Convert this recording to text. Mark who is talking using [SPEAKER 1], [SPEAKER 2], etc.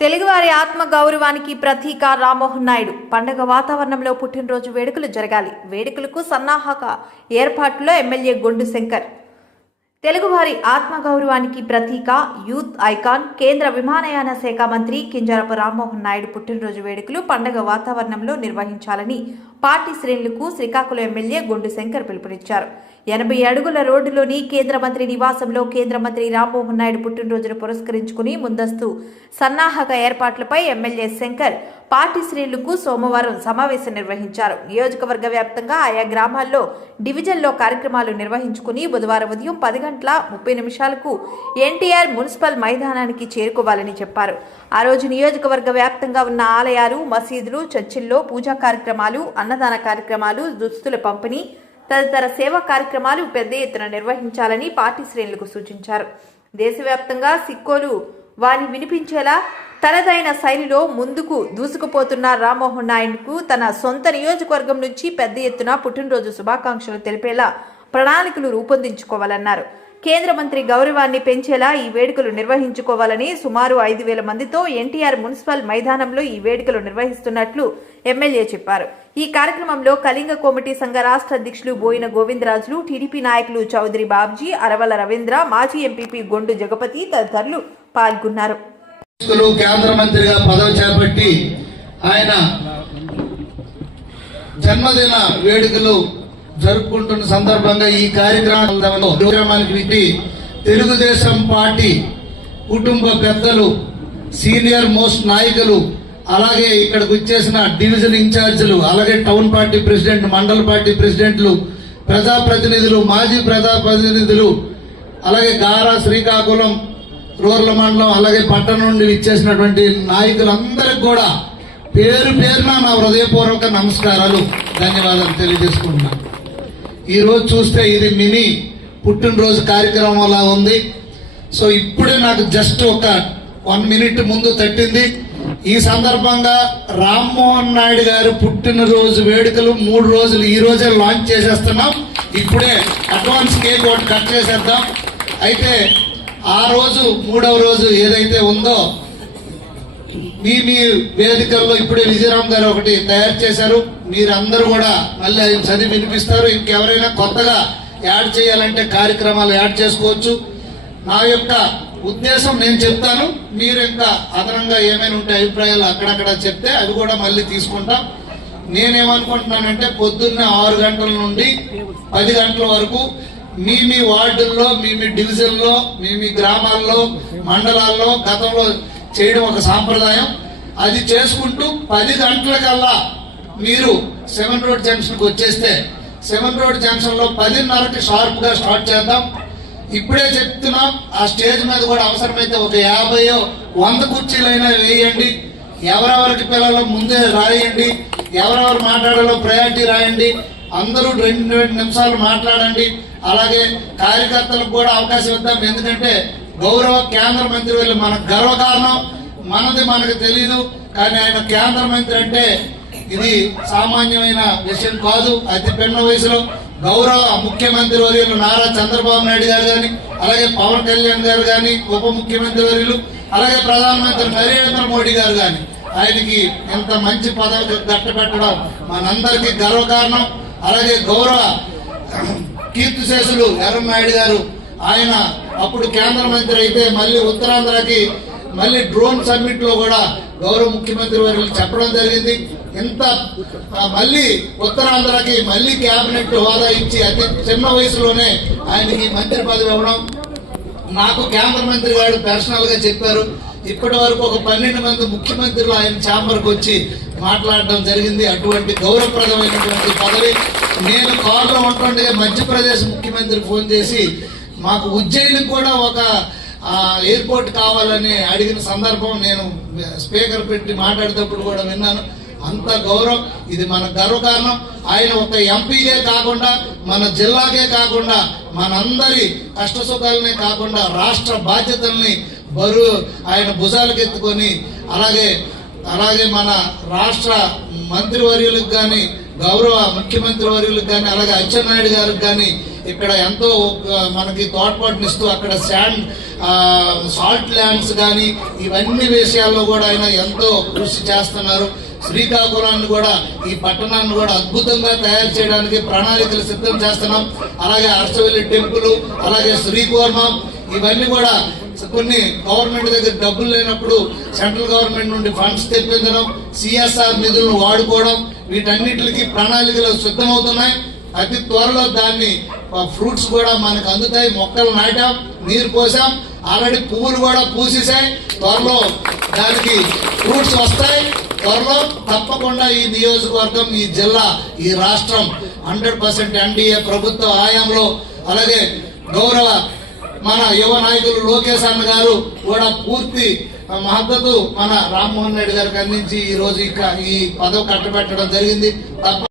[SPEAKER 1] తెలుగువారి ఆత్మ గౌరవానికి ప్రతీక రామ్మోహన్ నాయుడు. పండగ వాతావరణంలో పుట్టినరోజు వేడుకలు జరగాలి. వేడుకలకు సన్నాహక ఏర్పాట్లో ఎమ్మెల్యే గొండు శంకర్. తెలుగువారి ఆత్మగౌరవానికి ప్రతీక యూత్ ఐకాన్ కేంద్ర విమానయాన శాఖ మంత్రి కింజరపు రామ్మోహన్ నాయుడు పుట్టినరోజు వేడుకలు పండగ వాతావరణంలో నిర్వహించాలని పార్టీ శ్రేణులకు శ్రీకాకుళం ఎమ్మెల్యే గొండు శంకర్ పిలుపునిచ్చారు. ఎనభై అడుగుల రోడ్డులోని కేంద్ర మంత్రి నివాసంలో కేంద్ర మంత్రి రామ్మోహన్ నాయుడు పుట్టినరోజును పురస్కరించుకుని ముందస్తు సన్నాహక ఏర్పాట్లపై ఎమ్మెల్యే శంకర్ పార్టీ శ్రేణులకు సోమవారం సమావేశం నిర్వహించారు. నియోజకవర్గ వ్యాప్తంగా ఆయా గ్రామాల్లో డివిజన్లో కార్యక్రమాలు నిర్వహించుకుని బుధవారం ఉదయం పది గంటల ముప్పై నిమిషాలకు ఎన్టీఆర్ మున్సిపల్ మైదానానికి చేరుకోవాలని చెప్పారు. ఆ రోజు నియోజకవర్గ వ్యాప్తంగా ఉన్న ఆలయాలు మసీదులు చర్చిల్లో పూజా కార్యక్రమాలు అన్నదాన కార్యక్రమాలు దుస్తుల పంపిణీ తదితర సేవా కార్యక్రమాలు పెద్ద ఎత్తున నిర్వహించాలని పార్టీ శ్రేణులకు సూచించారు. దేశవ్యాప్తంగా సిక్కోలు వారిని వినిపించేలా తనదైన శైలిలో ముందుకు దూసుకుపోతున్న రామ్మోహన్ నాయుడుకు తన సొంత నియోజకవర్గం నుంచి పెద్ద ఎత్తున పుట్టినరోజు శుభాకాంక్షలు తెలిపేలా ప్రణాళికలు రూపొందించుకోవాలన్నారు. కేంద్ర మంత్రి గౌరవాన్ని పెంచేలా ఈ వేడుకలు నిర్వహించుకోవాలని సుమారు ఐదు వేల మందితో ఎన్టీఆర్ మున్సిపల్ మైదానంలో ఈ వేడుకలు నిర్వహిస్తున్నట్లు ఎమ్మెల్యే చెప్పారు. ఈ కార్యక్రమంలో కళింగ కోమిటీ సంఘ రాష్ట్ర అధ్యక్షులు బోయిన గోవిందరాజులు టీడీపీ నాయకులు చౌదరి బాబ్జీ అరవల రవీంద్ర మాజీ ఎంపీపీ గొండు జగపతి తదితరులు పాల్గొన్నారు.
[SPEAKER 2] కేంద్ర మంత్రిగా పదవి చేపట్టి ఆయన జన్మదిన వేడుకలు జరుపుకుంటున్న సందర్భంగా ఈ కార్యక్రమంలో కార్యక్రమానికి విధి తెలుగుదేశం పార్టీ కుటుంబ పెద్దలు సీనియర్ మోస్ట్ నాయకులు అలాగే ఇక్కడికి వచ్చేసిన డివిజన్ ఇన్ఛార్జీలు అలాగే టౌన్ పార్టీ ప్రెసిడెంట్ మండల పార్టీ ప్రెసిడెంట్లు ప్రజాప్రతినిధులు మాజీ ప్రజాప్రతినిధులు అలాగే గారా శ్రీకాకుళం రూరల్ మండలం అలాగే పట్టణం నుండి ఇచ్చేసినటువంటి నాయకులందరికి కూడా పేరు పేరున నా హృదయపూర్వక నమస్కారాలు ధన్యవాదాలు తెలియజేసుకుంటున్నాను. ఈరోజు చూస్తే ఇది మినీ పుట్టినరోజు కార్యక్రమంలా ఉంది. సో ఇప్పుడే నాకు జస్ట్ ఒక వన్ మినిట్ ముందు తట్టింది. ఈ సందర్భంగా రామ్మోహన్ నాయుడు గారు పుట్టినరోజు వేడుకలు మూడు రోజులు ఈ రోజే లాంచ్ చేసేస్తున్నాం. ఇప్పుడే అడ్వాన్స్ కేక్ ఒకటి కట్ చేసేద్దాం. అయితే ఆ రోజు మూడవ రోజు ఏదైతే ఉందో మీ మీ వేదికల్లో ఇప్పుడే విజయరామ్ గారు ఒకటి తయారు చేశారు. మీరందరూ కూడా మళ్ళీ ఆయన చదివి వినిపిస్తారు. ఇంకెవరైనా కొత్తగా యాడ్ చేయాలంటే కార్యక్రమాలు యాడ్ చేసుకోవచ్చు. నా యొక్క ఉద్దేశం నేను చెప్తాను. మీరు ఇంకా అదనంగా ఏమైనా ఉంటే అభిప్రాయాలు అక్కడక్కడ చెప్తే అవి కూడా మళ్ళీ తీసుకుంటాం. నేనేమనుకుంటున్నానంటే పొద్దున్న ఆరు గంటల నుండి పది గంటల వరకు మీ మీ వార్డుల్లో మీ మీ డివిజన్లో మీ మీ గ్రామాల్లో మండలాల్లో గతంలో చేయడం ఒక సాంప్రదాయం. అది చేసుకుంటూ పది గంటల కల్లా మీరు సెవెన్ రోడ్ జంక్షన్కి వచ్చేస్తే సెవెన్ రోడ్ జంక్షన్లో పదిన్నరకి షార్ప్గా స్టార్ట్ చేద్దాం. ఇప్పుడే చెప్తున్నాం ఆ స్టేజ్ మీద కూడా అవసరమైతే ఒక యాభయో వంద కుర్చీలైనా వేయండి. ఎవరెవరికి పిల్లలు ముందే రాయండి. ఎవరెవరు మాట్లాడాలో ప్రయారిటీ రాయండి. అందరూ రెండు రెండు నిమిషాలు మాట్లాడండి. అలాగే కార్యకర్తలకు కూడా అవకాశం ఇద్దాం. ఎందుకంటే గౌరవ కేంద్ర మంత్రి వీళ్ళు మనకు గర్వకారణం. మనది మనకు తెలియదు కానీ ఆయన కేంద్ర మంత్రి అంటే ఇది సామాన్యమైన విషయం కాదు. అతి పిన్న వయసులో గౌరవ ముఖ్యమంత్రి వర్యులు నారా చంద్రబాబు నాయుడు గారు కానీ అలాగే పవన్ కళ్యాణ్ గారు కానీ ఉప ముఖ్యమంత్రి వర్యులు అలాగే ప్రధానమంత్రి నరేంద్ర మోడీ గారు కానీ ఆయనకి ఇంత మంచి పదవి గట్టపెట్టడం మనందరికీ గర్వకారణం. అలాగే గౌరవ కీర్తిశేషులు ఎర్రనాయుడు గారు ఆయన అప్పుడు కేంద్ర మంత్రి అయితే మళ్ళీ ఉత్తరాంధ్రకి మళ్ళీ డ్రోన్ సమ్మిట్లో కూడా గౌరవ ముఖ్యమంత్రి వారు చెప్పడం జరిగింది. ఇంత మళ్ళీ ఉత్తరాంధ్రకి మళ్ళీ కేబినెట్ హోదా ఇచ్చి అతి చిన్న వయసులోనే ఆయనకి మంత్రి పదవి ఇవ్వడం. నాకు కేంద్ర మంత్రి గారు పర్సనల్గా చెప్పారు. ఇప్పటి వరకు ఒక పన్నెండు మంది ముఖ్యమంత్రులు ఆయన ఛాంబర్కి వచ్చి మాట్లాడడం జరిగింది. అటువంటి గౌరవప్రదమైనటువంటి పదవి. నేను కారులో ఉంటుండగా మధ్యప్రదేశ్ ముఖ్యమంత్రి ఫోన్ చేసి మాకు ఉజ్జయినికి కూడా ఒక ఎయిర్పోర్ట్ కావాలని అడిగిన సందర్భం నేను స్పీకర్ పెట్టి మాట్లాడేటప్పుడు కూడా విన్నాను. అంత గౌరవం. ఇది మన గర్వకారణం. ఆయన ఒక ఎంపీకే కాకుండా మన జిల్లాకే కాకుండా మనందరి కష్ట సుఖాలనే కాకుండా రాష్ట్ర బాధ్యతల్ని బరువు ఆయన భుజాలకెత్తుకొని అలాగే అలాగే మన రాష్ట్ర మంత్రివర్యులకు కానీ గౌరవ ముఖ్యమంత్రి వర్యులకు కానీ అలాగే అచ్చెన్నాయుడు గారికి కానీ ఇక్కడ ఎంతో మనకి తోడ్పాటునిస్తూ అక్కడ శాండ్ సాల్ట్ ల్యాండ్స్ కానీ ఇవన్నీ విషయాల్లో కూడా ఆయన ఎంతో కృషి చేస్తున్నారు. శ్రీకాకుళాన్ని కూడా ఈ పట్టణాన్ని కూడా అద్భుతంగా తయారు చేయడానికి ప్రణాళికలు సిద్ధం చేస్తున్నాం. అలాగే అరసవల్లి టెంపుల్ అలాగే శ్రీకోర్మం ఇవన్నీ కూడా కొన్ని గవర్నమెంట్ దగ్గర డబ్బులు లేనప్పుడు సెంట్రల్ గవర్నమెంట్ నుండి ఫండ్స్ తెప్పించడం సిఎస్ఆర్ నిధులను వాడుకోవడం వీటన్నిటికి ప్రణాళికలు సిద్ధమవుతున్నాయి. అతి త్వరలో దాన్ని ఫ్రూట్స్ కూడా మనకు అందుతాయి. మొక్కలు నాటాం నీరు పోసాం. ఆల్రెడీ పువ్వులు కూడా పూసేసాయి త్వరలో దానికి ఫ్రూట్స్ వస్తాయి. త్వరలో తప్పకుండా ఈ నియోజకవర్గం ఈ జిల్లా ఈ రాష్ట్రం హండ్రెడ్ పర్సెంట్ ఎన్డీఏ ప్రభుత్వ హయాంలో అలాగే గౌరవ మన యువ నాయకులు లోకేష్ అన్న గారు కూడా పూర్తి మద్దతు మన రామ్మోహన్ రెడ్డి గారికి అందించి ఈ రోజు ఇక ఈ పదవి కట్టబెట్టడం జరిగింది. తప్ప